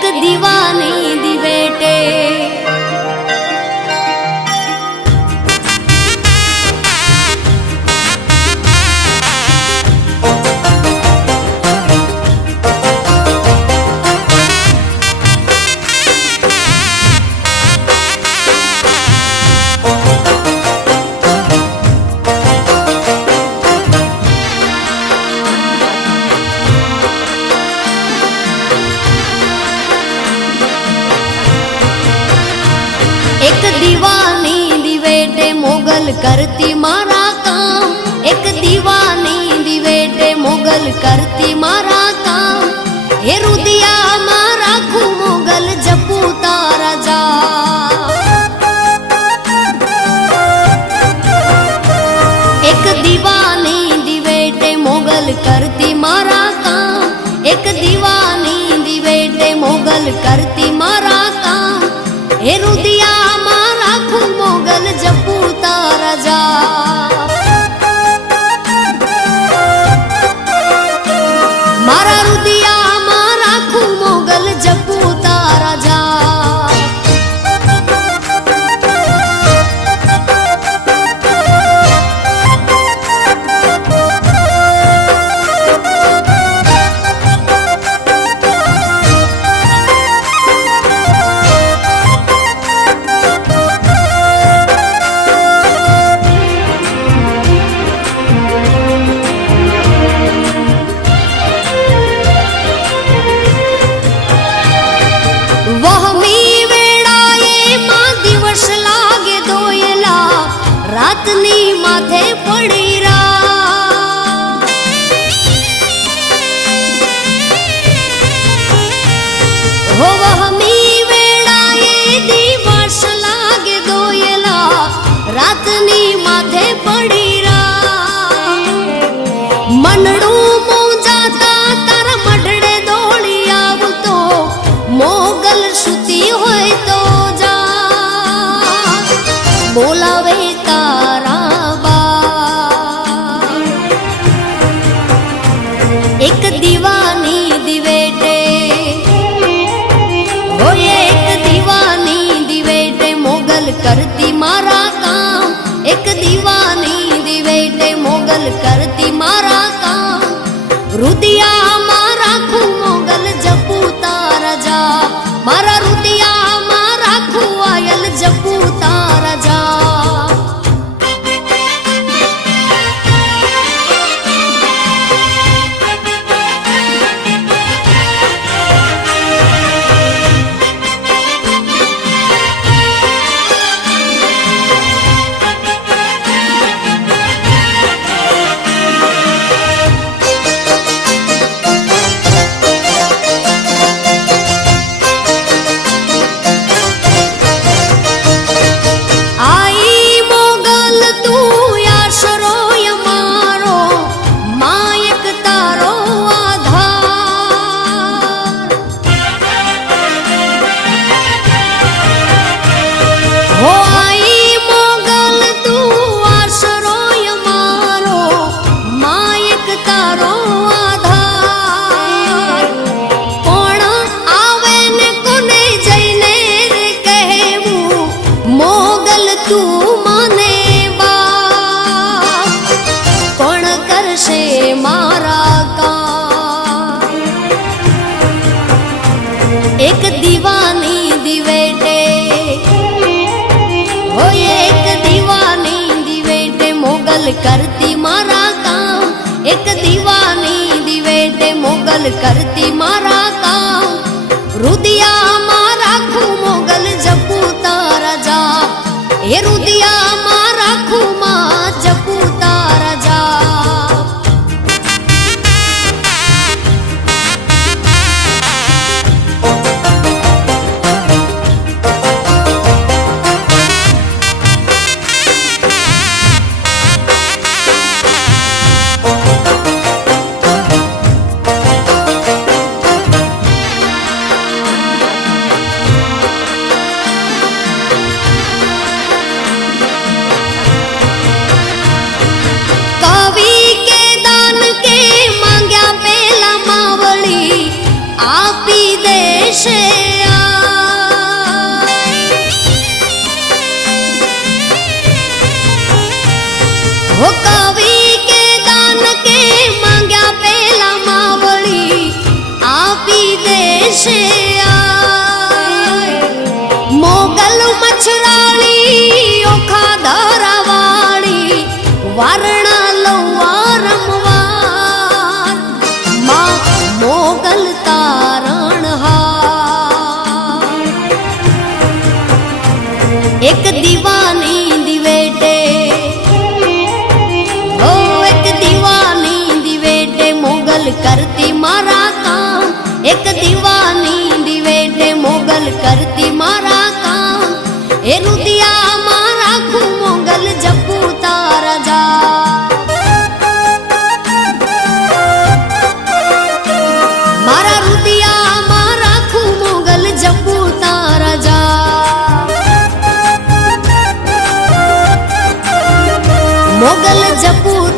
एक दीवानी दिवेटे। एक दीवानी दिवेटे मोगल करती मारा काम। एक दीवानी दिवेटे मोगल करती मारा काम। हे रुदिया मारा खू मोगल जपू तारा जा। एक दीवानी दिवेटे मोगल करती मारा काम। एक दीवानी दिवेटे मोगल करती मारा काम। हे रुदिया मारा खू मोगल जपू तारा जा। मारा रुदिया मारा खू मोगल जपू तारा जा। रातनी माथे पड़ी रा। हो वहमी वेड़ा ये दिवस लागे दोयला। रातनी माथे पड़ी रा। मनड़ू जाता तारा मढड़े दौड़ी आव तो मोगल सुती होय तो जा। बोलावे तारा बार। एक दीवानी दिवेटे हो एक दीवानी दिवेटे मोगल करती मारा काम। एक दीवानी दिवेटे मोगल करती मारा काम। रुदिया मारा खू मोगल जपू तारा जा। मारा रुदिया मारा खू आयल जपू तारा जा। एक दीवानी दिवेटे हो एक दीवानी दिवेटे मोगल करती मारा काम। एक दीवानी दिवेटे मोगल करती मारा काम। रुदिया मारा खू मोगल जपू तारा जा। हे रुदिया मारा खू मा जपू तारा जा। એક દીવાની દિવેટે ઓ એક દીવાની દિવેટે મોગલ કરતી મારા કામ એક દીવાની દિવેટે મોગલ કરતી મારા કામ એ રુદિયામાં રાખું મોગલ જપું તારા જા મારા રુદિયામાં રાખું મોગલ જપું તારા જા મોગલ જપું